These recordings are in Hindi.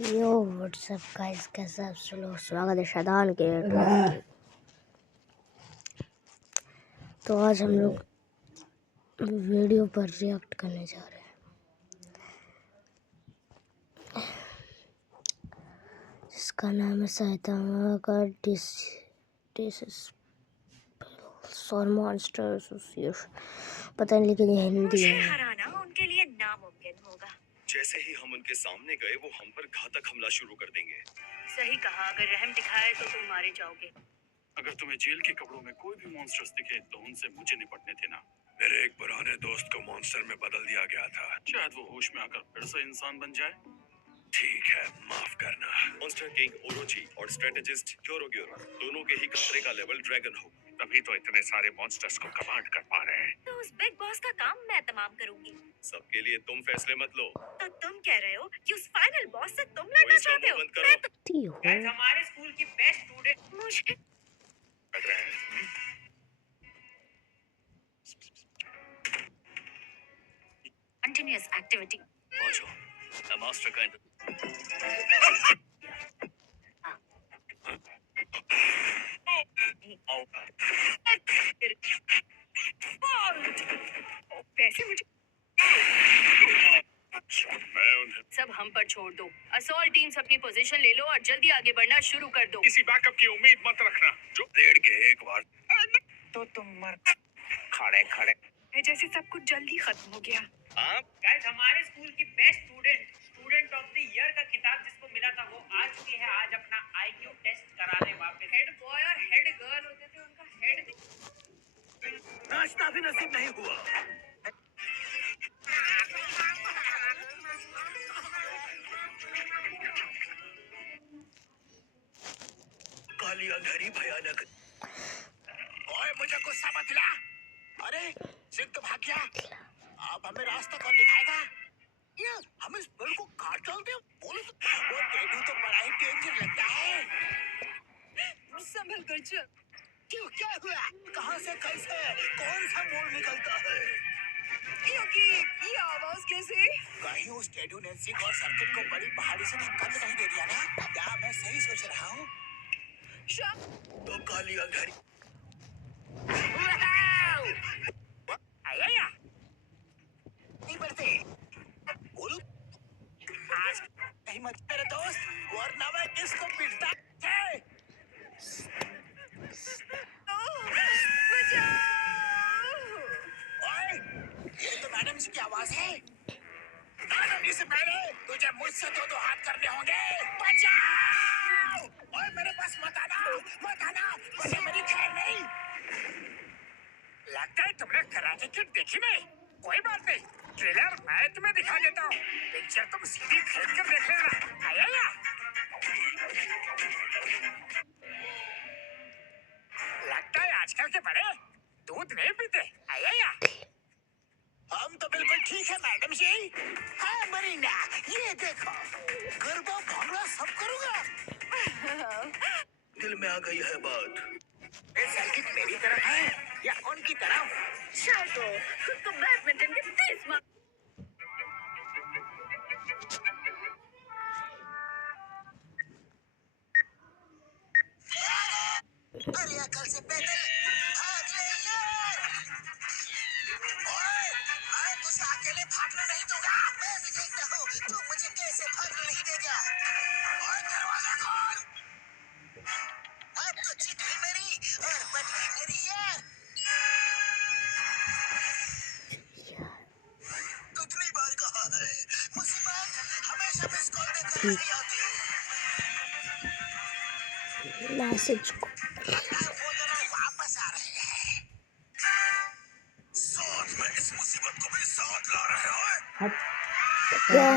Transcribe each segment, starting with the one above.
यो व्हाट्सअप गाइस, कैसे आप सब लोग? स्वागत है शैतान के। तो आज हम लोग वीडियो पर रिएक्ट करने जा रहे हैं जिसका नाम है साइतामा का और मॉन्स्टर एसोसिएशन। पता नहीं, लेकिन ये हिंदी है। हराना उनके लिए नामुमकिन होगा। जैसे ही हम उनके सामने गए वो हम पर घातक हमला शुरू कर देंगे। सही कहा, अगर रहम दिखाए तो तुम मारे जाओगे। अगर तुम्हें जेल के कपड़ों में कोई भी मॉन्स्टर्स दिखे तो उनसे मुझे निपटने थे ना। मेरे एक पुराने दोस्त को मॉन्स्टर में बदल दिया गया था। शायद वो होश में आकर फिर से इंसान बन जाए। ठीक है, माफ करना। मॉन्स्टर किंग ओरोची और स्ट्रेटेजिस्ट क्योरोग्योरो दोनों के ही खतरे का लेवल ड्रैगन हो, तभी तो इतने सारे मॉन्स्टर्स को कमांड कर पा रहे हैं। तो उस बिग बॉस का काम मैं तमाम करूंगी। सबके लिए तुम फैसले मत लो। तो तुम कह रहे हो कि उस फाइनल बॉस से तुम लड़ना चाहते हो? बंद करो। गाइस, हमारे स्कूल की बेस्ट स्टूडेंट मुझे लग रहा है। Continuous activity. मास्टर का वैसे मुझे सब हम पर छोड़ दो। असॉल्ट टीम्स अपनी पोजीशन ले लो और जल्दी आगे बढ़ना शुरू कर दो। किसी बैकअप की उम्मीद मत रखना। जो रेड के एक बार तो तुम मर खड़े खड़े जैसे सब कुछ जल्दी खत्म हो गया। गाइस, हमारे स्कूल की best student of the year का खिताब जिसको मिला था वो आ चुकी है आज अपना आईक्यू टेस्ट कराने वापस। हेड बॉय और हेड गर्ल होते थे, उनका हेड नाश्ता भी नसीब नहीं हुआ। काली अंधेरी भयानक। ओए, मुझे गुस्सा मत दिला। अरे सिंह तो भाग गया। अब हमें रास्ता कौन दिखाएगा? ये हम इस पेड़ को काट डालते हैं। बोलो तो वो टेढ़ी तो बड़ा ही डेंजर लगता है। संभल कर चल। क्यों, क्या हुआ? कहाँ से कैसे कौन सा मोड़ निकलता है? ये आवाज कैसे? कहीं उस टेढ़ी ने सिंह और सर्किट को बड़ी पहाड़ी से धक्का तो नहीं दे दिया ना? क्या मैं सही सोच रहा हूँ? तो काली अंधेरी बोलो नहीं मत मेरे दोस्त, वरना मैं किसको पीटता है? ओए, ये तो मैडम जी की आवाज है। मैडम जी से पहले तुझे मुझसे दो हाथ करने होंगे। बचाओ! ओए, मेरे पास मत आना, वरना मेरी खैर नहीं। लगता है तुमने कराटे किड देखी नहीं। कोई बात नहीं, ट्रेलर मैं तुम्हें दिखा देता हूँ। पिक्चर तुम सीधी खरीद कर देख लेना। आया? लगता है आजकल के बड़े दूध नहीं पीते। आया? हम तो बिल्कुल ठीक है मैडम जी। हाँ मरीना, ये देखो, गरबा भांगड़ा सब करूँगा। दिल में आ गई है बात। सर्किट मेरी तरफ है या उनकी तरफ? शायद खुद को बैडमिंटन के 30 मार। अरे अकल से पैदल भाग ले यार। ओए, मैं तुझे अकेले भागने नहीं दूंगा। मैं भी देखता हूँ तू मुझे कैसे भागने नहीं देगा। ओए, दरवाजा खोल। अब तो जीत गई मेरी और बच गई मेरी यार। कितनी बार कहा है, मुसीबत हमेशा मिस कॉल देकर नहीं आती। मैसेज को वो दोनों वापस आ रहे हैं। साथ में इस मुसीबत को भी साथ ला रहे हो। क्या?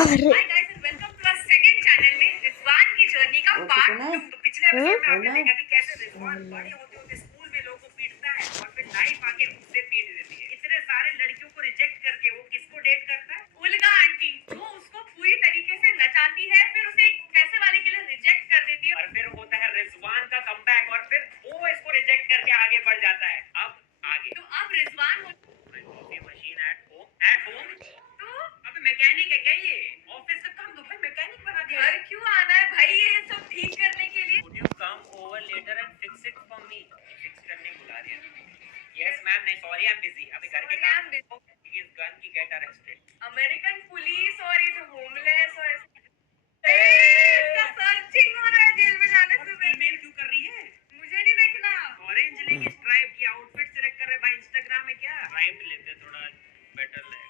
अरे hi guys and welcome to our second channel में रिजवान की जर्नी का पार्ट 2। तो पिछले एपिसोड में आपने देखा कि कैसे रिजवान बड़े होते स्कूल में लोगों को पीटता है और फिर लाइफ आके उससे पीट देती है। इतने सारे लड़कियों को रिजेक्ट करके वो किसको डेट करता है? उल्गा आंटी, जो उसको पूरी तरीके से नचाती है, फिर उसे एक पैसे वाले के लिए रिजेक्ट कर देती है और फिर होता है रिजवान का कमबैक और फिर वो इसको रिजेक्ट करके आगे बढ़ जाता है। अब आगे तो अब Rizwan coffee machine at home तो अबे मैकेनिक है क्या ये? ऑफिस का काम तो भाई मैकेनिक बना दिया। घर क्यों आना है भाई ये सब ठीक करने के लिए? Would you come over later and fix it for me? Fix करने बुला रही है। Yes ma'am, नहीं सॉरी आई एम बिजी। अबे घर के काम is gun की get arrested। अमेरिकन पुलिस और ये जो होमलेस और इसका सर्चिंग हो रहा है जेल में जाने से। फीमेल क्यों कर रही है? मुझे नहीं देखना। ऑरेंज लेके स्ट्राइप की आउटफिट सेलेक्ट कर रहे भाई इंस्टाग्राम में क्या? स्ट्राइप लेते थोड़ा बेटर लगेगा।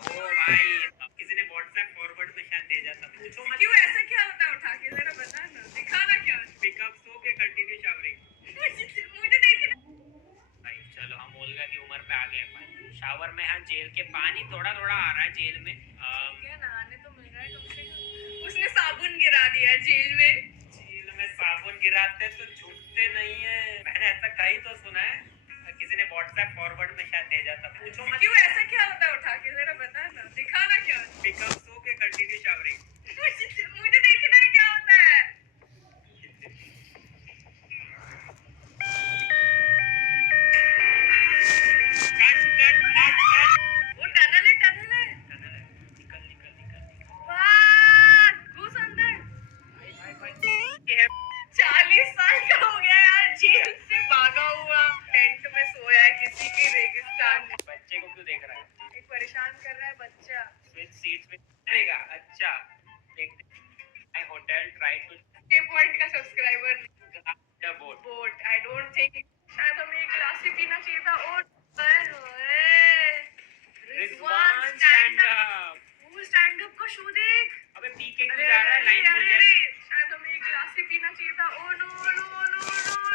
ओ भाई किसी ने व्हाट्सएप फॉरवर्ड में शायद भेजा था। पूछो मत क्यों ऐसा क्या होता है? उठा के जरा बता ना, दिखाना क्या? पिकअप सो के कंटिन्यू शावरिंग। मुझे देखना भाई। चलो हम ओल्गा की उम्र पे आ गए भाई। शावर में हाँ जेल के पानी थोड़ा थोड़ा आ रहा है जेल में। क्या नहाने तो मिल रहा है कम से कम। उसने साबुन गिरा दिया जेल में। जेल में साबुन गिराते तो झुकते नहीं है। मैंने ऐसा कहीं तो सुना है। किसी ने व्हाट्सएप फॉरवर्ड में शायद भेजा था। पूछो मत क्यों ऐसा क्या होता है? उठा के जरा बता ना, दिखाना क्या? पिकअप सो के कंटिन्यू शावरिंग। मुझे देखना है क्या होता है। Cut cut cut cut. वो टनल है। निकल निकल निकल। भाग घुस अंदर। भाई 40 साल का हो गया यार जेल से भागा हुआ। टेंट में सोया है किसी के रेगिस्तान में। बच्चे को क्यों देख रहा है? एक परेशान कर रहा है बच्चा। स्विच सीट्स में रहेगा। अच्छा देखते my hotel try to point का subscriber the boat I don't think शायद हमें एक ग्लास ही पीना चाहिए था। और रिजवान स्टैंड अप। वो स्टैंड अप का शो देख। अबे पी के क्यों जा रहा है? लाइन भूल गया। शायद हमें एक ग्लास ही पीना चाहिए था। Oh no no no no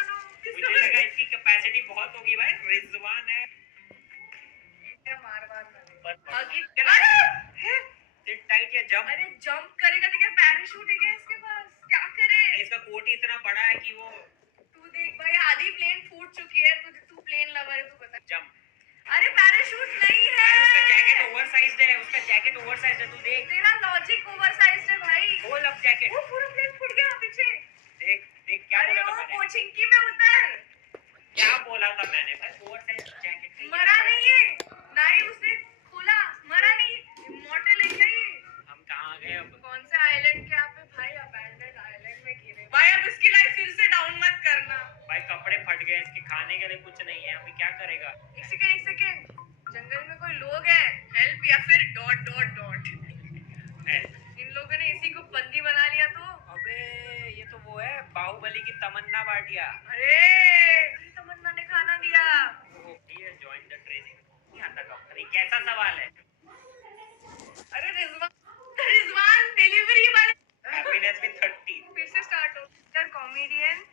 no. मुझे लगा इसकी कैपेसिटी बहुत होगी भाई। रिजवान है क्या मार मार आगे सिट टाइट या जंप? अरे जंप करेगा तो क्या पैराशूट है क्या इसके पास? क्या करे? इसका कोट ही इतना बड़ा है कि वो तू देख भाई आधी प्लेन फूट चुकी है। तू प्लेन लवर है, तू बता। जंप। अरे पैराशूट नहीं है। उसका जैकेट ओवरसाइज्ड है। तू देख। तेरा लॉजिक ओवरसाइज्ड है भाई। खोल अब जैकेट। वो पूरा प्लेन फूट गया पीछे। देख देख क्या बोला था मैंने? कोचिंकी में उतर। क्या बोला था मैंने भाई? Oversized jacket. मरा नहीं है ना ही उसने खोला। मरा नहीं। इमॉर्टल है क्या ये? हम कहाँ गए अब? कौन से आइलैंड के पे भाई? अबैंडन्ड आइलैंड में गिरे भाई। अब इसकी लाइफ फिर से डाउन मत करना भाई। कपड़े फट गए इसके, खाने के लिए कुछ नहीं है। अभी क्या करेगा? एक सेकंड जंगल में कोई लोग हैं? हेल्प या फिर डॉट डॉट डॉट। इन लोगों ने इसी को बंदी बना लिया तो। अबे ये तो वो है बाहुबली की तमन्ना भाटिया। अरे तमन्ना ने खाना दिया। Join the training. यहाँ तक कंपनी कैसा सवाल है? अरे रिजवान डिलीवरी वाले हैप्पीनेस विद 30 फिर से स्टार्ट हो। Sir comedian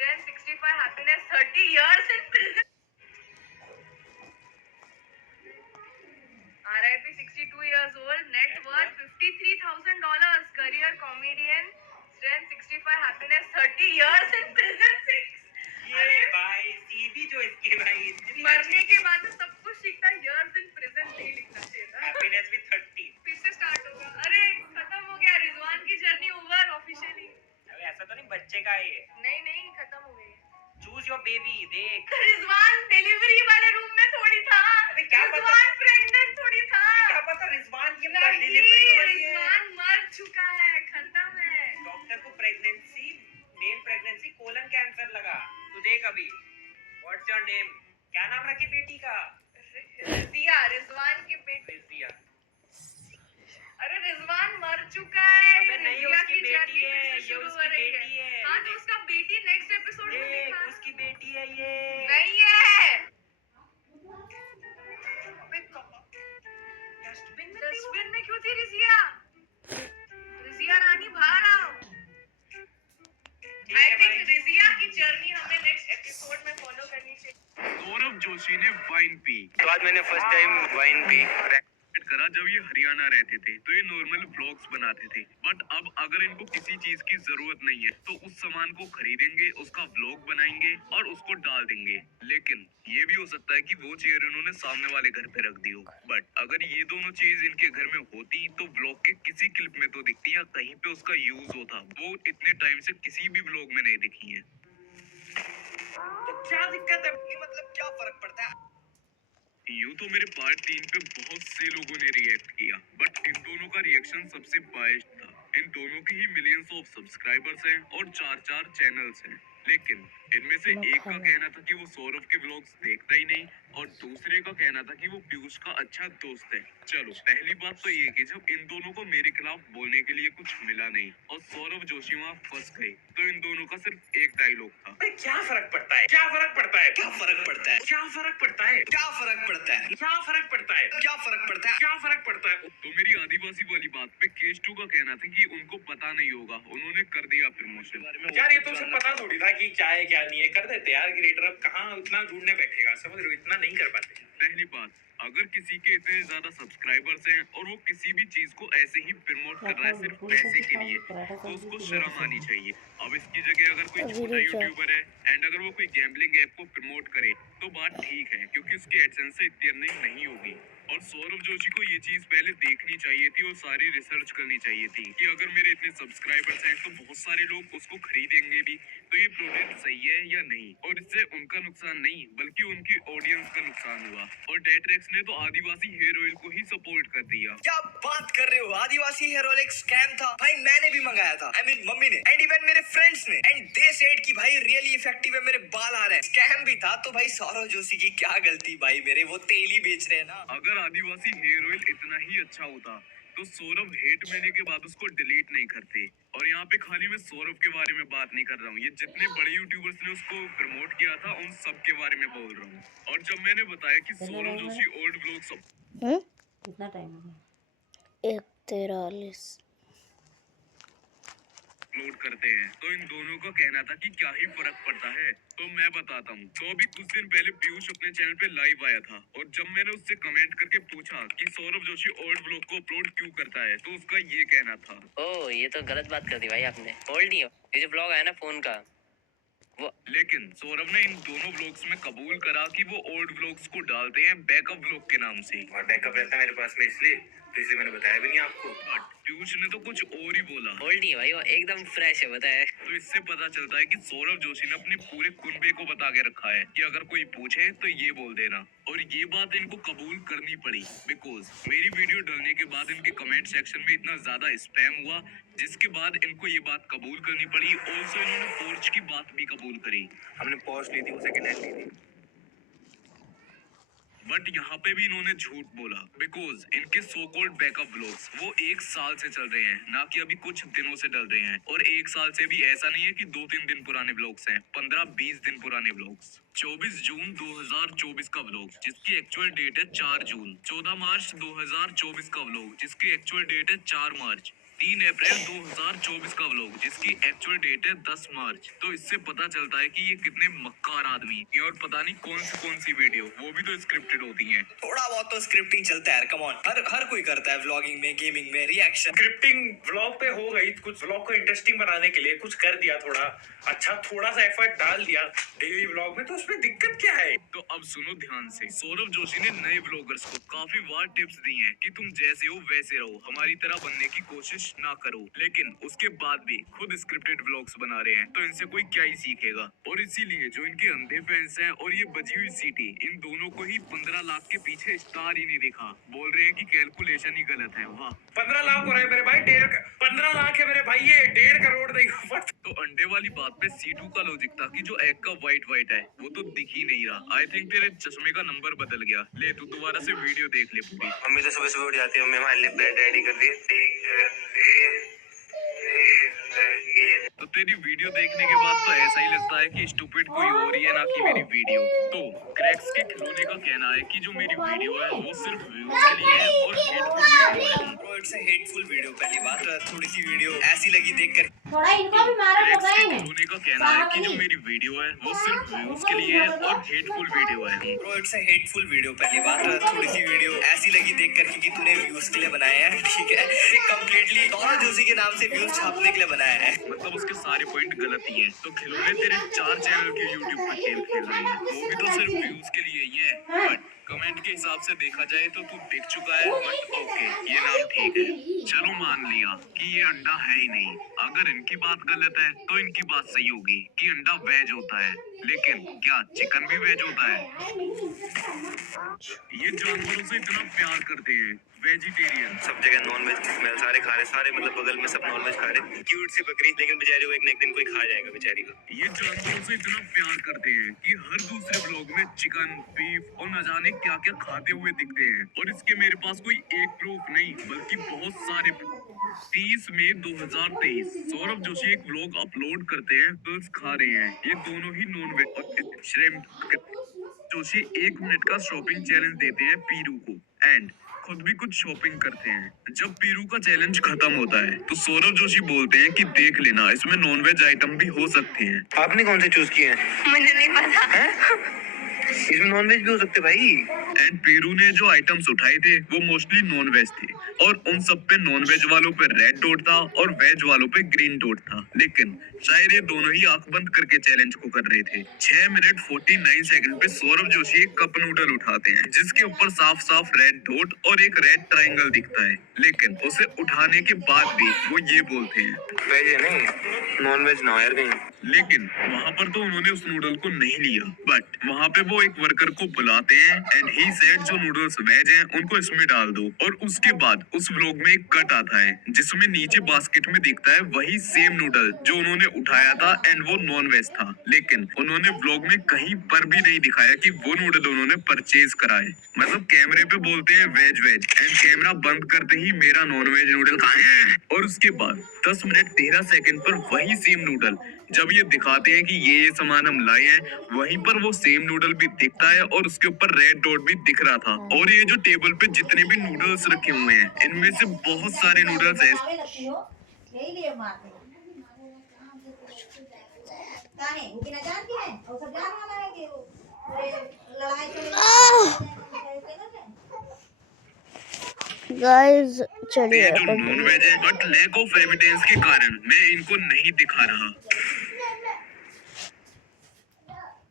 then 65 happiness 30 years in prison. RIP 62 years old, net worth $53,000, career comedian, strength 65, happiness 30 years in prison 6। ये भाई सीधी जो इसके भाई मरने के बाद तो सब कुछ सीखता है। years in prison नहीं लिखना चाहिए था। happiness with 30 फिर से स्टार्ट होगा। अरे खत्म हो गया। रिजवान की जर्नी ओवर ऑफिशियली। अबे ऐसा तो नहीं बच्चे का है ये? नहीं खत्म हो गई। Choose your baby. देख रिजवान डिलीवरी वाले रूम में थोड़ी था। अबे क्या रिजवान प्रेग्नेंट थोड़ी था। क्या पता रिजवान की डिलीवरी हो रही है। रिजवान मर चुका है, खत्म है। डॉक्टर को मेल प्रेगनेंसी कोलन कैंसर लगा। तू देख अभी। What's your name? क्या नाम रखी बेटी का? रिजिया। रिजवान की बेटी रिजिया। अरे रिजवान मर चुका है। अबे नहीं उसकी बेटी है ये। उसकी बेटी है। हाँ तो उसका बेटी नेक्स्ट एपिसोड में दिखा। उसकी बेटी है ये। नहीं है। अबे डस्टबिन में क्यों थी रिजिया? रिजिया रानी बाहर आओ। आई थिंक रिजिया की जर्नी हमें नेक्स्ट एपिसोड में फॉलो करनी चाहिए। सौरभ जोशी ने वाइन पी। तो आज मैंने फर्स्ट टाइम वाइन पी। करा जब ये हरियाणा रहते थे तो ये नॉर्मल व्लॉग्स बनाते थे, बट अब अगर इनको किसी चीज की जरूरत नहीं है तो उस सामान को खरीदेंगे, उसका व्लॉग बनाएंगे और उसको डाल देंगे। लेकिन ये भी हो सकता है कि वो चेयर इन्होंने सामने वाले घर पे रख दी हो, बट अगर ये दोनों चीज इनके घर में होती तो व्लॉग के किसी क्लिप में तो दिखती या कहीं पे उसका यूज होता। वो इतने टाइम से किसी भी व्लॉग में नहीं दिखी है। तो क्या दिक्कत है? मतलब यूं तो मेरे पार्ट 3 पे बहुत से लोगों ने रिएक्ट किया, बट इन दोनों का रिएक्शन सबसे बाइस्ड था। इन दोनों की ही मिलियंस ऑफ सब्सक्राइबर्स हैं और 4-4 चैनल्स हैं, लेकिन इनमें से एक का कहना था कि वो सौरभ के व्लॉग्स देखता ही नहीं और दूसरे का कहना था कि वो पीयूष का अच्छा दोस्त है। चलो, पहली बात तो ये कि जब इन दोनों को मेरे खिलाफ बोलने के लिए कुछ मिला नहीं और सौरभ जोशी वहाँ फंस गए, तो इन दोनों का सिर्फ एक डायलॉग था, क्या फर्क पड़ता है, क्या फर्क पड़ता है, क्या फर्क पड़ता है, क्या फर्क पड़ता है, क्या फर्क पड़ता है, क्या फर्क पड़ता है, क्या फर्क पड़ता है। क्या फर्क पड़ता है। तो मेरी आदिवासी वाली बात पे केस 2 का कहना था कि उनको पता नहीं होगा, उन्होंने कर दिया प्रमोशन। यार ये तो उसे पता थोड़ी था कि क्या है क्या नहीं है, कर देते यार। क्रिएटर अब कहाँ इतना ढूंढने बैठेगा, समझ रहे हो, इतना नहीं कर पाते। पहली बात, अगर किसी के इतने ज्यादा सब्सक्राइबर्स हैं और वो किसी भी चीज को ऐसे ही प्रमोट कर रहा है सिर्फ पैसे के लिए, तो उसको शर्म आनी चाहिए। अब इसकी जगह अगर कोई छोटा यूट्यूबर है एंड अगर वो कोई गैम्बलिंग ऐप को प्रमोट करे तो बात ठीक है, क्योंकि उसकी एडसेंस से इतनी अर्निंग नहीं होगी। और सौरभ जोशी को ये चीज पहले देखनी चाहिए थी और सारी रिसर्च करनी चाहिए थी कि अगर मेरे इतने सब्सक्राइबर्स हैं तो बहुत सारे लोग उसको खरीदेंगे भी, तो ये प्रोडक्ट सही है या नहीं। और इससे उनका नुकसान नहीं बल्कि उनकी ऑडियंस का नुकसान हुआ। और डेट्रेक्स ने तो आदिवासी हेयर ऑयल को ही सपोर्ट कर दिया। क्या बात कर रहे हो, आदिवासी हेयर ऑयल एक स्कैम था भाई, मैंने भी मंगाया था, I mean, मम्मी ने एंड इवन मेरे फ्रेंड्स ने, एंड दे सेड कि भाई रियली इफेक्टिव है, मेरे बाल आ रहे हैं। स्कैम भी था तो भाई सौरभ जोशी की क्या गलती भाई, मेरे वो तेल ही बेच रहे हैं ना। अगर आदिवासी हेयर ऑयल इतना ही अच्छा होता तो सौरभ हेट मिलने के बाद उसको डिलीट नहीं करते। और यहाँ पे खाली मैं सौरभ के बारे में बात नहीं कर रहा हूँ, ये जितने बड़े यूट्यूबर्स ने उसको प्रमोट किया था उन सब के बारे में बोल रहा हूँ। और जब मैंने बताया कि सौरभ जोशी ओल्ड व्लॉग्स कितना टाइम हो गया? 1:43 अपलोड करते हैं, तो इन दोनों का कहना था कि क्या ही फर्क पड़ता है। तो मैं बताता हूँ। तो अभी कुछ दिन पहले पीयूष अपने चैनल पे लाइव आया था और जब मैंने उससे कमेंट करके पूछा कि सौरभ जोशी ओल्ड व्लॉग को अपलोड क्यों करता है, तो उसका ये कहना था, ओह ये तो गलत बात कर दी भाई आपने। ओल्ड नहीं हो, ये जो ब्लॉग आया ना फोन का वो। लेकिन सौरभ ने इन दोनों व्लॉग्स में कबूल करा कि वो ओल्ड व्लॉग्स को डालते हैं बैकअप व्लॉग के नाम से। और बैकअप रहता है मेरे पास में, इसलिए मैंने बताया भी नहीं आपको। बट पीयूष ने तो कुछ और ही बोला। ओल्ड नहीं है भाई, वो एकदम फ्रेश है, बताया। तो इससे पता चलता है कि सौरभ जोशी ने अपने पूरे कुनबे को बता के रखा है कि अगर कोई पूछे तो ये बोल देना। और ये बात इनको कबूल करनी पड़ी बिकॉज मेरी वीडियो डालने के बाद इनके कमेंट सेक्शन में इतना ज्यादा स्पैम हुआ, जिसके बाद इनको ये बात कबूल करनी पड़ी। ऑल्सो इन्होंने पोर्च की बात भी कबूल करी। हमने पॉज ली थी, वो सेकंड हैंड ली थी। बट यहाँ पे भी इन्होंने झूठ बोला बिकॉज इनके सो कॉल्ड बैकअप व्लॉग्स वो 1 साल से चल रहे हैं, ना कि अभी कुछ दिनों से डल रहे हैं। और 1 साल से भी ऐसा नहीं है कि 2-3 दिन पुराने व्लॉग्स हैं, 15-20 दिन पुराने व्लॉग्स। 24 जून 2024 का व्लॉग जिसकी एक्चुअल डेट है 4 जून, 14 मार्च 2024 का व्लॉग जिसकी एक्चुअल डेट है 4 मार्च, 3 अप्रैल 2024 का व्लॉग जिसकी एक्चुअल डेट है 10 मार्च। तो इससे पता चलता है कि ये कितने मक्कार आदमी हैं। और पता नहीं कौन सी वीडियो, वो भी तो स्क्रिप्टेड होती हैं। थोड़ा बहुत तो स्क्रिप्टिंग चलता है, कम ऑन, हर कोई करता है व्लॉगिंग में, गेमिंग में, रिएक्शन। स्क्रिप्टिंग व्लॉग पे हो गई, कुछ व्लॉग को इंटरेस्टिंग बनाने के लिए कुछ कर दिया, थोड़ा अच्छा थोड़ा सा एफर्ट डाल दिया डेली व्लॉग में, तो उसमें दिक्कत क्या है। तो अब सुनो ध्यान से, सौरभ जोशी ने नए व्लॉगर्स को काफी बार टिप्स दी हैं कि तुम जैसे हो वैसे रहो, हमारी तरह बनने की कोशिश ना करो। लेकिन उसके बाद भी खुद स्क्रिप्टेड व्लॉग्स बना रहे हैं, तो इनसे कोई क्या ही सीखेगा। और इसीलिए जो इनके अंधे फैंस हैं और ये बजी हुई सीटी, इन दोनों को ही 15 लाख के पीछे स्टार ही नहीं दिखा। बोल रहे हैं कि कैलकुलेशन ही गलत है। वाह, 15 लाख हो रहे हैं मेरे भाई, 15 लाख है मेरे भाई, ये 1.5 करोड़ देगा। तो अंडे वाली बात पे C2 का लॉजिक था कि जो एग का व्हाइट है वो तो दिख ही नहीं रहा। आई थिंक तेरे चश्मे का नंबर बदल गया। ले तू दोबारा से वीडियो देख ले पूरी। मम्मी तो सुबह सुबह उठ जाती है, मम्मी हमारे लिए ब्रेड रेडी कर दी। तो तेरी वीडियो देखने के बाद तो ऐसा ही लगता है कि स्टूपिड कोई और ही है, ना कि मेरी वीडियो। तो क्रैक्स के खिलौने का कहना है कि जो मेरी वीडियो है वो सिर्फ व्यूज के लिए है और हेटफुल वीडियो है। Bro it's a hateful video, पहली बात, थोड़ी सी वीडियो ऐसी लगी देखकर। थोड़ा इनको भी मारो तो क्रैक्स के गए। खिलौने का कहना है कि जो मेरी वीडियो है वो सिर्फ व्यूज के लिए है और हेटफुल वीडियो है। Bro it's a hateful video, पहली बात, थोड़ी सी वीडियो ऐसी लगी देखकर कि तूने व्यूज के लिए बनाया है, ठीक है। ये कंप्लीटली सौरभ जोशी के नाम से व्यूज छापने के लिए बनाया है। मतलब उसके सारे पॉइंट गलत ही हैं। तो खिलौने तेरे 4 चैनल के YouTube पर खेल खेल रहे हैं, वो भी तो सिर्फ व्यूज के लिए ही है। बट कमेंट के हिसाब से देखा जाए तो तू दिख चुका है, बट ओके ये नाम ठीक है। चलो मान लिया कि ये अंडा है ही नहीं। अगर इनकी बात गलत है तो इनकी बात सही होगी कि अंडा वेज होता है, लेकिन क्या चिकन भी वेज होता है? ये जानवरों से इतना प्यार करते हैं, वेजिटेरियन। सब जगह नॉन वेज की स्मेल, सारे खा रहे, सारे मतलब बगल में सब नॉन वेज खा रहे। क्यूट सी बकरी, लेकिन बेचारी को एक न एक दिन कोई खा जाएगा बेचारी को। ये जानवरों से इतना प्यार करते हैं कि हर दूसरे ब्लॉग में चिकन, बीफ और न जाने क्या क्या खाते हुए दिखते हैं। और इसके मेरे पास कोई एक प्रूफ नहीं बल्कि बहुत सारे। 30 मई 2023 सौरभ जोशी एक व्लॉग अपलोड करते हैं, गर्ल्स खा रहे हैं। ये दोनों ही नॉन वेज और श्रिम्प। जोशी 1 मिनट का शॉपिंग चैलेंज देते हैं पीरू को एंड खुद भी कुछ शॉपिंग करते हैं। जब पीरू का चैलेंज खत्म होता है तो सौरभ जोशी बोलते हैं कि देख लेना, इसमें नॉनवेज आइटम भी हो सकते हैं। आपने कौन से चूज किए हैं? मुझे नहीं पता। इसमें नॉन वेज भी हो सकते भाई। एंड पीरू ने जो आइटम्स उठाए थे वो मोस्टली नॉन वेज थे और उन सब पे नॉन वेज वालों पे रेड डॉट था और वेज वालों पे ग्रीन डॉट था। लेकिन शायद ये दोनों ही आंख बंद करके चैलेंज को कर रहे थे। 6 मिनट 49 सेकंड पे सौरभ जोशी एक कप नूडल उठाते हैं जिसके ऊपर साफ साफ रेड डॉट और एक रेड ट्रायंगल दिखता है, लेकिन उसे उठाने के बाद भी वो ये बोलते हैं वेज है नहीं, नॉन वेज ना यार कहीं। लेकिन वहाँ पर तो उन्होंने उस नूडल को नहीं लिया, बट वहाँ पे वो एक वर्कर को बुलाते हैं एंड ही सेड जो नूडल्स वेज हैं उनको इसमें डाल दो। और उसके बाद उस व्लॉग में एक कट आता है जिसमें नीचे बास्केट में दिखता है वही सेम नूडल जो उन्होंने उठाया था एंड वो नॉन वेज था। लेकिन उन्होंने व्लॉग में कहीं पर भी नहीं दिखाया कि वो नूडल उन्होंने परचेज कराए। मतलब कैमरे पे बोलते हैं वेज वेज एंड कैमरा बंद करते ही मेरा नॉन वेज नूडल कहाँ है? और उसके बाद 10 मिनट 13 सेकंड पर वही सेम नूडल जब ये दिखाते हैं कि ये सामान हम लाए हैं, वहीं पर वो सेम नूडल भी दिखता है और उसके ऊपर रेड डॉट भी दिख रहा था। और ये जो टेबल पे जितने भी नूडल्स रखे हुए हैं इनमें से बहुत सारे नूडल्स ऐसे यही लिए मारते काहे उनकी न जानती है और सब जान वाला है कि वो लड़ाई चले गाइस चलिए ये जो नॉन वेज है, बट लैक ऑफ एविडेंस के कारण मैं इनको नहीं दिखा रहा।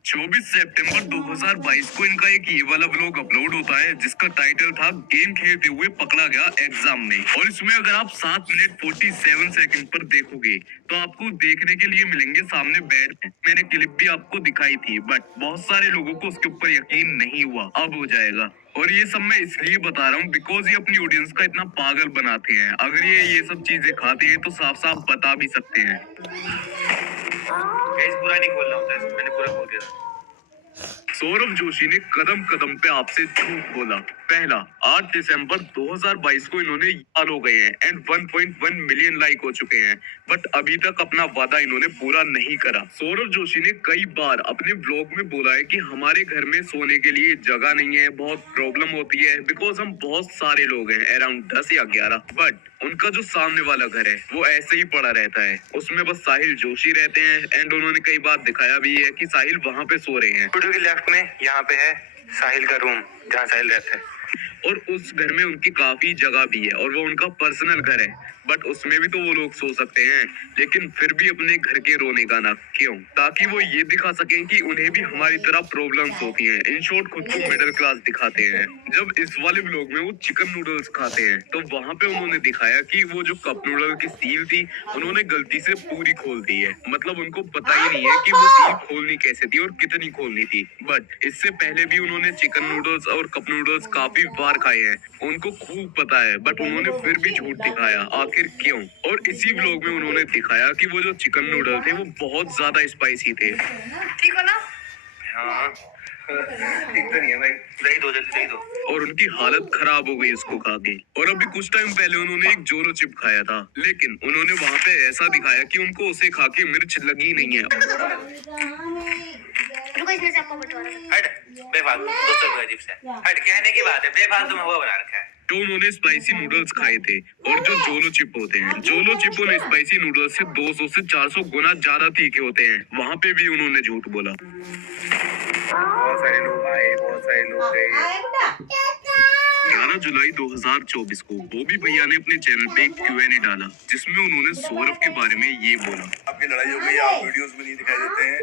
24 सितंबर 2022 को इनका एक ये वाला व्लॉग अपलोड होता है जिसका टाइटल था गेम खेलते हुए पकड़ा गया एग्जाम में। और इसमें अगर आप 7 मिनट 47 सेकंड पर देखोगे तो आपको देखने के लिए मिलेंगे सामने बेड। मैंने क्लिप भी आपको दिखाई थी, बट बहुत सारे लोगों को उसके ऊपर यकीन नहीं हुआ। अब हो जाएगा। और ये सब मैं इसलिए बता रहा हूँ बिकॉज ये अपनी ऑडियंस का इतना पागल बनाते हैं। अगर ये सब चीजें खाते हैं तो साफ साफ बता भी सकते हैं। पूरा नहीं खोलना होता है, मैंने पूरा खोल दिया। सौरभ जोशी ने कदम कदम पे आपसे झूठ बोला। पहला, 8 दिसंबर 2022 को इन्होंने याद हो गए हैं एंड 1.1 मिलियन लाइक हो चुके हैं, बट अभी तक अपना वादा इन्होंने पूरा नहीं करा। सौरभ जोशी ने कई बार अपने ब्लॉग में बोला है कि हमारे घर में सोने के लिए जगह नहीं है, बहुत प्रॉब्लम होती है बिकॉज हम बहुत सारे लोग हैं, अराउंड 10 या 11। बट उनका जो सामने वाला घर है वो ऐसे ही पड़ा रहता है, उसमें बस साहिल जोशी रहते हैं एंड उन्होंने कई बार दिखाया भी है कि साहिल वहाँ पे सो रहे हैं। वीडियो के लेफ्ट में यहाँ पे है साहिल का रूम जहाँ साहिल रहता है। और उस घर में उनकी काफी जगह भी है और वो उनका पर्सनल घर है, बट उसमें भी तो वो लोग सो सकते हैं। लेकिन फिर भी अपने घर के रोने का ना क्यों? ताकि वो ये दिखा सकें कि उन्हें भी हमारी तरह प्रॉब्लम्स होती हैं। इन शॉर्ट खुद को मिडिल क्लास दिखाते हैं। जब इस वाले व्लॉग में वो चिकन नूडल्स खाते हैं तो वहाँ पे उन्होंने दिखाया कि वो जो कप नूडल की सील थी उन्होंने गलती से पूरी खोल दी है। मतलब उनको पता ही नहीं है कि वो सील खोलनी कैसे थी और कितनी खोलनी थी। बट इससे पहले भी उन्होंने चिकन नूडल्स और कप नूडल्स काफी बार खाए हैं, उनको खूब पता है, बट उन्होंने फिर भी झूठ दिखाया। आखिर क्यों? और इसी व्लॉग में उन्होंने दिखाया कि वो जो चिकन नूडल थे वो बहुत ज्यादा स्पाइसी थे। ठीक हो ना? हाँ ठीक तो नहीं है भाई, दही दो जल्दी, दही दो। और उनकी हालत खराब हो गई इसको खा के। और अभी कुछ टाइम पहले उन्होंने एक जोलो चिप खाया था, लेकिन उन्होंने वहाँ पे ऐसा दिखाया कि उनको उसे खा के मिर्च लगी नहीं है। रुको, इसमें से आपको बटवारा। हट बेफालतू, दोस्तों को अजीब से हट, कहने की बात है, बेफालतू में वो बना रखा है। तो उन्होंने स्पाइसी नूडल्स खाए थे और जो जोलो चिप होते हैं, जोलो चिप उन स्पाइसी नूडल्स से 200 से 400 गुना ज्यादा तीखे होते हैं। वहाँ पे भी उन्होंने झूठ बोला। बहुत सारे लोग आए, बहुत सारे लोग गए। 11 जुलाई 2024 को बॉबी भैया ने अपने चैनल पे एक Q&A डाला जिसमें उन्होंने सौरभ के बारे में ये बोला। आपकी लड़ाई हो गई, आप वीडियोस में नहीं दिखाई देते हैं,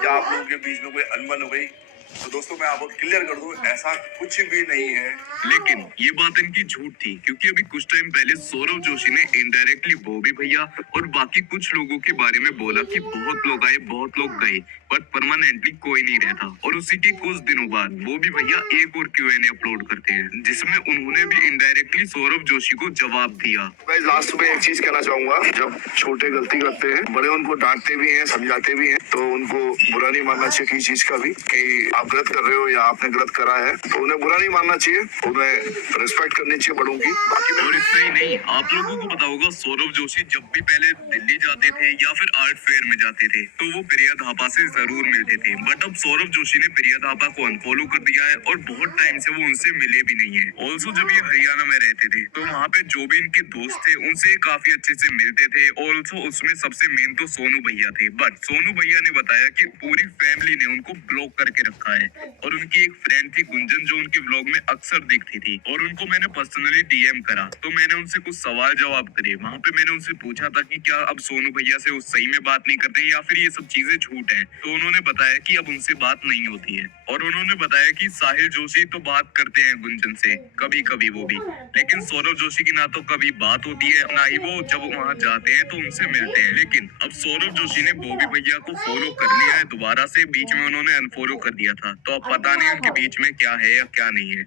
क्या आप लोगों के बीच में कोई अनबन हो गई? तो दोस्तों मैं आपको क्लियर कर दूं, ऐसा कुछ भी नहीं है। लेकिन ये बात इनकी झूठ थी, क्योंकि अभी कुछ टाइम पहले सौरव जोशी ने इनडायरेक्टली बॉबी भैया और बाकी कुछ लोगों के बारे में बोला कि बहुत लोग आए, बहुत लोग गए, बट परमानेंटली कोई नहीं रहता। और उसी के कुछ दिनों बाद बॉबी भैया एक और Q&A अपलोड करते हैं, जिसमें उन्होंने भी इनडायरेक्टली सौरव जोशी को जवाब दिया। लास्ट में एक चीज कहना चाहूंगा, जब छोटे गलती करते हैं, बड़े उनको डांटते भी हैं, समझाते भी हैं, तो उनको बुरा नहीं मानना चाहिए किसी चीज का भी कि आप गलत कर रहे हो या आपने गलत करा है, तो उन्हें बुरा नहीं मानना चाहिए, उन्हें रिस्पेक्ट करनी चाहिए बड़ों की। बाकी और इतना ही नहीं, आप लोगों को पता होगा सौरव जोशी जब भी पहले दिल्ली जाते थे या फिर आर्ट फेयर में जाते थे, तो वो प्रिया धापा से जरूर मिलते थे। बट अब सौरव जोशी ने प्रिया धापा को अनफॉलो कर दिया है और बहुत टाइम से वो उनसे मिले भी नहीं है। ऑल्सो जब ये हरियाणा में रहते थे, तो वहाँ पे जो भी इनके दोस्त थे उनसे काफी अच्छे से मिलते थे। ऑल्सो उसमें सबसे मेन तो सोनू भैया थे, बट सोनू भैया ने बताया कि पूरी फैमिली ने उनको ब्लॉक करके रखा है। और उनकी एक फ्रेंड थी गुंजन, जो उनके व्लॉग में अक्सर दिखती थी, और उनको मैंने पर्सनली DM करा, तो मैंने उनसे कुछ सवाल जवाब करे। वहाँ पे मैंने उनसे पूछा था कि क्या अब सोनू भैया से वो सही में बात नहीं करते या फिर ये सब चीजें झूठ है। तो उन्होंने बताया कि अब उनसे बात नहीं होती है। और उन्होंने बताया कि साहिल जोशी तो बात करते हैं गुंजन से कभी कभी वो भी, लेकिन सौरव जोशी की ना तो कभी बात होती है, ना ही वो जब वहाँ जाते हैं तो उनसे मिलते हैं। लेकिन अब सौरव जोशी ने बॉबी भैया को फॉलो कर लिया है दोबारा से, बीच में उन्होंने अनफॉलो कर दिया था, तो अब पता नहीं उनके बीच में क्या है या क्या नहीं है।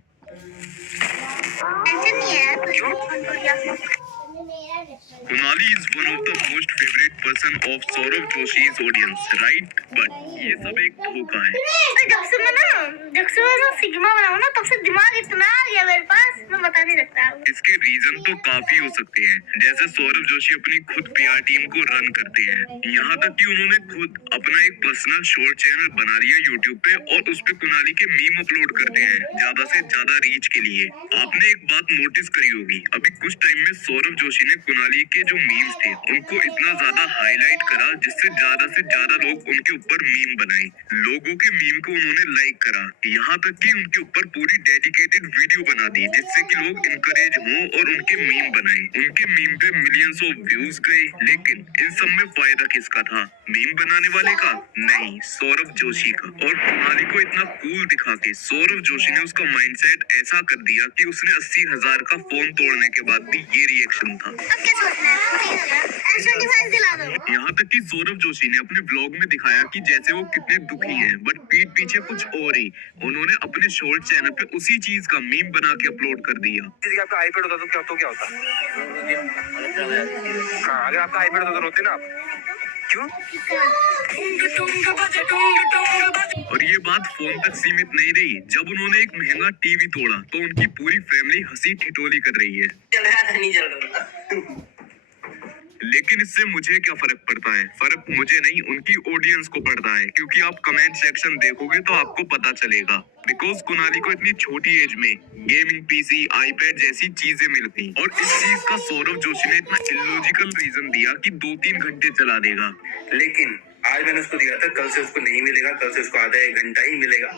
Kunali is one of the most favorite person of Saurav Joshi's audience, right? But ये सब एक धोखा है। जब से मैं सिग्मा बनाऊं ना, तब से दिमाग इतना आ गया मेरे पास, मैं बता नहीं सकता। इसके रीजन तो काफी हो सकते हैं, जैसे सौरव जोशी अपनी खुद PR टीम को रन करते हैं, यहाँ तक कि उन्होंने खुद अपना एक पर्सनल शॉर्ट चैनल बना लिया YouTube पे और उस पे कुनाली के मीम अपलोड करते हैं ज्यादा से ज्यादा रीच के लिए। आपने एक बात नोटिस करी होगी, अभी कुछ टाइम में सौरव जोशी ने कुनाली के जो मीम्स थे उनको इतना ज्यादा हाईलाइट करा, जिससे ज्यादा से ज्यादा लोग उनके ऊपर मीम बनाए। लोगों के मीम को उन्होंने लाइक करा, यहाँ तक कि उनके ऊपर पूरी डेडिकेटेड वीडियो बना दी, जिससे कि लोग इनकरेज हो और उनके मीम बनाए। उनके मीम पे मिलियंस ऑफ व्यूज गए, लेकिन इन सब में फायदा किसका था? मीम बनाने वाले का? नहीं, सौरव जोशी का। और कुनाली को इतना कूल दिखा के सौरव जोशी ने उसका माइंडसेट ऐसा कर दिया कि उसने 80,000 का फोन तोड़ने के बाद भी ये रिएक्शन था। यहाँ तक कि सौरव जोशी ने अपने व्लॉग में दिखाया कि जैसे वो कितने दुखी हैं, बट पीठ पीछे कुछ और ही। उन्होंने अपने शॉर्ट चैनल पे उसी चीज का मीम बना के अपलोड कर दिया। आपका आईपैड होता तो क्या होता? हाँ, अगर आपका आईपैड होता तो रोते ना आप? क्यों? और ये बात फोन तक सीमित नहीं रही, जब उन्होंने एक महंगा टीवी तोड़ा तो उनकी पूरी फैमिली हंसी ठिठोली कर रही है। चल रहा था, नहीं चल रहा था। लेकिन इससे मुझे क्या फर्क पड़ता है? फर्क मुझे नहीं, उनकी ऑडियंस को पड़ता है, क्योंकि आप कमेंट सेक्शन देखोगे तो आपको पता चलेगा। बिकॉज कुनाली को इतनी छोटी एज में गेमिंग PC, आईपैड जैसी चीजें मिल गई, और इस चीज का सौरव जोशी ने इतना इलॉजिकल रीजन दिया कि 2-3 घंटे चला देगा। लेकिन आज मैंने उसको दिया था, कल से उसको नहीं मिलेगा, कल से उसको आधा 1 घंटा ही मिलेगा,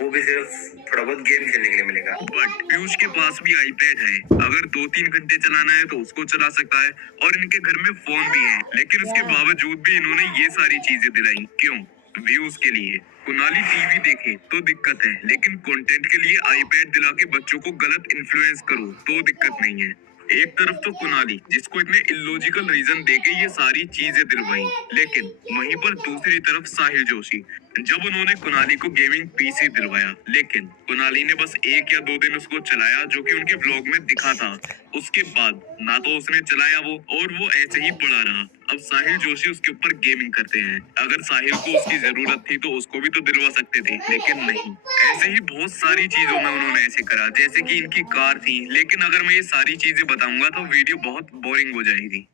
वो भी सिर्फ थोड़ा बहुत गेम खेलने के लिए मिलेगा। बट पीयूष के पास भी आईपैड है, अगर 2-3 घंटे चलाना है तो उसको चला सकता है, और इनके घर में फोन भी है, लेकिन उसके बावजूद भी इन्होंने ये सारी चीजें दिलाई। क्यों? व्यूज के लिए। कुनाली टीवी देखे तो दिक्कत है, लेकिन कंटेंट के लिए आईपैड दिला के बच्चों को गलत इन्फ्लुएंस करो तो दिक्कत नहीं है। एक तरफ तो कुनाली, जिसको इतने इलॉजिकल रीजन देके ये सारी चीजें दिलवाई, लेकिन वहीं पर दूसरी तरफ साहिल जोशी, जब उन्होंने कुनाली को गेमिंग PC दिलवाया, लेकिन कुनाली ने बस 1 या 2 दिन उसको चलाया, जो कि उनके व्लॉग में दिखा था। उसके बाद ना तो उसने चलाया वो, और वो ऐसे ही पड़ा रहा। अब साहिल जोशी उसके ऊपर गेमिंग करते हैं। अगर साहिल को उसकी जरूरत थी तो उसको भी तो दिलवा सकते थे, लेकिन नहीं। ऐसे ही बहुत सारी चीजों में उन्होंने ऐसे करा, जैसे कि इनकी कार थी। लेकिन अगर मैं ये सारी चीजें बताऊंगा तो वीडियो बहुत बोरिंग हो जाएगी।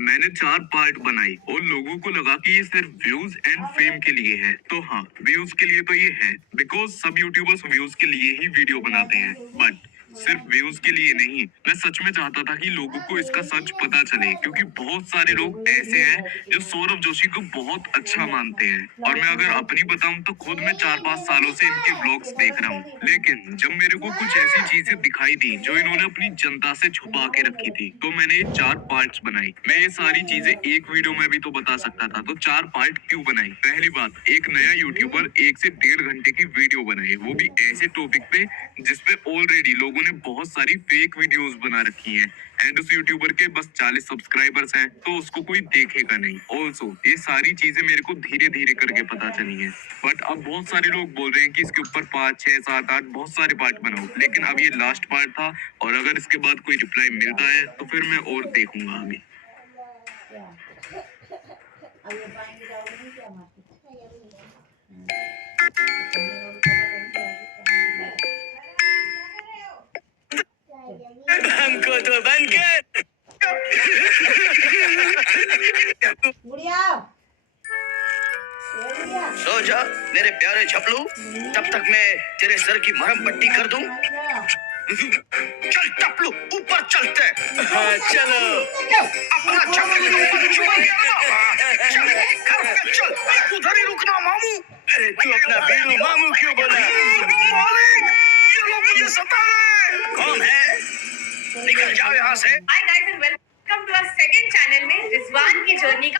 मैंने 4 पार्ट बनाई और लोगों को लगा कि ये सिर्फ व्यूज एंड फेम के लिए है। तो हाँ, व्यूज के लिए तो ये है, बिकॉज सब यूट्यूबर्स व्यूज के लिए ही वीडियो बनाते हैं। बट सिर्फ व्यूज के लिए नहीं, मैं सच में चाहता था कि लोगों को इसका सच पता चले, क्योंकि बहुत सारे लोग ऐसे हैं जो सौरभ जोशी को बहुत अच्छा मानते हैं। और मैं अगर अपनी बताऊं तो खुद मैं 4-5 सालों से इनके व्लॉग्स देख रहा हूँ, लेकिन जब मेरे को कुछ ऐसी चीजें दिखाई दी जो इन्होंने अपनी जनता से छुपा के रखी थी, तो मैंने 4 पार्ट्स बनाई। मैं ये सारी चीजें एक वीडियो में भी तो बता सकता था, तो 4 पार्ट क्यों बनाई? पहली बात, एक नया यूट्यूबर 1 से 1.5 घंटे की वीडियो बनाए, वो भी ऐसे टॉपिक पे जिसपे ऑलरेडी लोगों ने बहुत सारी फेक वीडियोस बना रखी हैं, एंड उस यूट्यूबर के बस 40 सब्सक्राइबर्स हैं, तो उसको कोई देखेगा नहीं। ऑल्सो ये सारी चीजें मेरे को धीरे धीरे करके पता चली हैं, बट अब बहुत सारे लोग बोल रहे हैं कि इसके ऊपर 5, 6, 7, 8 बहुत सारे पार्ट बनाओ, लेकिन अब ये लास्ट पार्ट था, और अगर इसके बाद कोई रिप्लाई मिलता है तो फिर मैं और देखूंगा अभी। अब ये पानी की डाल नहीं क्या मारती हमको तो बंद कर। गुड़िया ये गुड़िया सो जा मेरे प्यारे छपलू, तब तक मैं तेरे सर की मरहम पट्टी कर दूं। चल टपलू ऊपर चलते। हाँ, चलो अपना छपलू ऊपर छुपा गया। चल घर पे चल, उधर ही रुकना मामू। अरे तू अपना बीड़ू मामू क्यों बोला? मालिक, ये लोग मुझे सता रहे हैं। कौन है? निकल जाओ यहाँ से। Hi guys and welcome to our second channel में रिजवान की जर्नी का